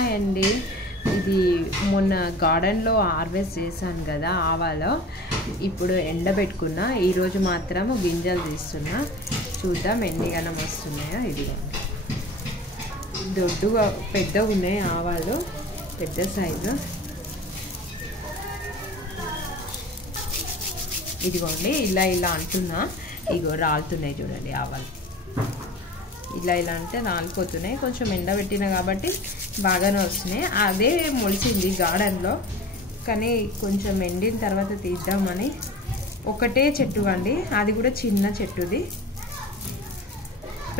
Hi అండి, ఇది మొన్న గార్డెన్లో హార్వెస్ట్ చేశాను కదా ఆవాలో, ఇప్పుడు ఎండబెట్టుకున్నా. ఈరోజు మాత్రం గింజలు తీస్తున్నా. చూద్దాం ఎన్నిగనం వస్తున్నాయో. ఇదిగో దొడ్డుగా పెద్దగా ఉన్నాయి ఆవాలు, పెద్ద సైజు. ఇదిగోండి ఇలా ఇలా అంటున్నా, ఇగో రాలుతున్నాయి చూడండి ఆవాలు. ఇలా ఇలా అంటే రాలిపోతున్నాయి. కొంచెం ఎండబెట్టినా కాబట్టి బాగానే వస్తున్నాయి. అదే మొలిచింది గార్డెన్లో, కానీ కొంచెం ఎండిన తర్వాత తీద్దామని. ఒకటే చెట్టు అండి, అది కూడా చిన్న చెట్టుది.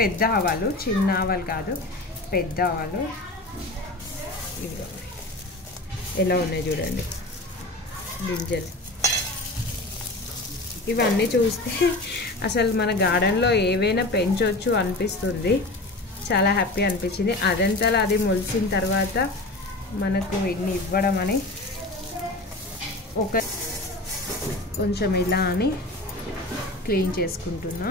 పెద్ద ఆవాలు, చిన్న ఆవాలు కాదు, పెద్ద ఆవాలు. ఇదిగో ఎలా ఉన్నాయి చూడండి గింజలు. ఇవన్నీ చూస్తే అసలు మన గార్డెన్లో ఏవైనా పెంచవచ్చు అనిపిస్తుంది. చాలా హ్యాపీ అనిపించింది. అదంతలా అది మొలిచిన తర్వాత మనకు ఇన్ని ఇవ్వడం అని కొంచెం ఇలా అని క్లీన్ చేసుకుంటున్నా.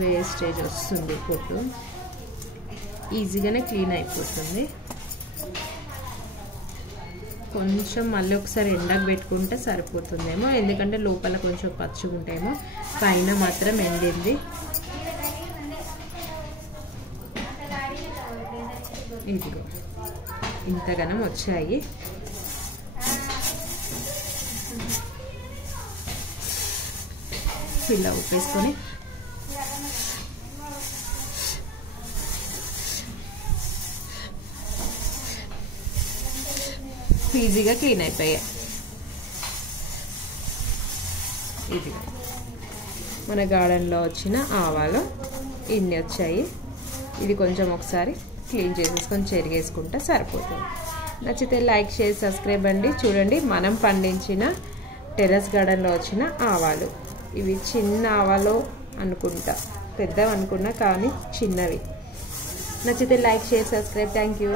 వేస్టేజ్ వస్తుంది, పొట్టు ఈజీగానే క్లీన్ అయిపోతుంది. కొంచెం మళ్ళీ ఒకసారి ఎండకు పెట్టుకుంటే సరిపోతుందేమో, ఎందుకంటే లోపల కొంచెం పచ్చిగా ఉంటాయేమో, పైన మాత్రం ఎండింది. ఇదిగో ఇంతగానం వచ్చాయి. ఇలా ఉప్పేసుకొని ఈజీగా క్లీన్ అయిపోయాయి. ఇది మన గార్డెన్లో వచ్చిన ఆవాలు ఇన్ని వచ్చాయి. ఇది కొంచెం ఒకసారి క్లీన్ చేసేసుకొని చెరిగేసుకుంటే సరిపోతుంది. నచ్చితే లైక్, షేర్, సబ్స్క్రైబ్ అండి. చూడండి మనం పండించిన టెర్రస్ గార్డెన్లో వచ్చిన ఆవాలు. ఇవి చిన్న ఆవాలు అనుకుంటా, పెద్దవి అనుకున్నా కానీ చిన్నవి. నచ్చితే like, share, subscribe. Thank you.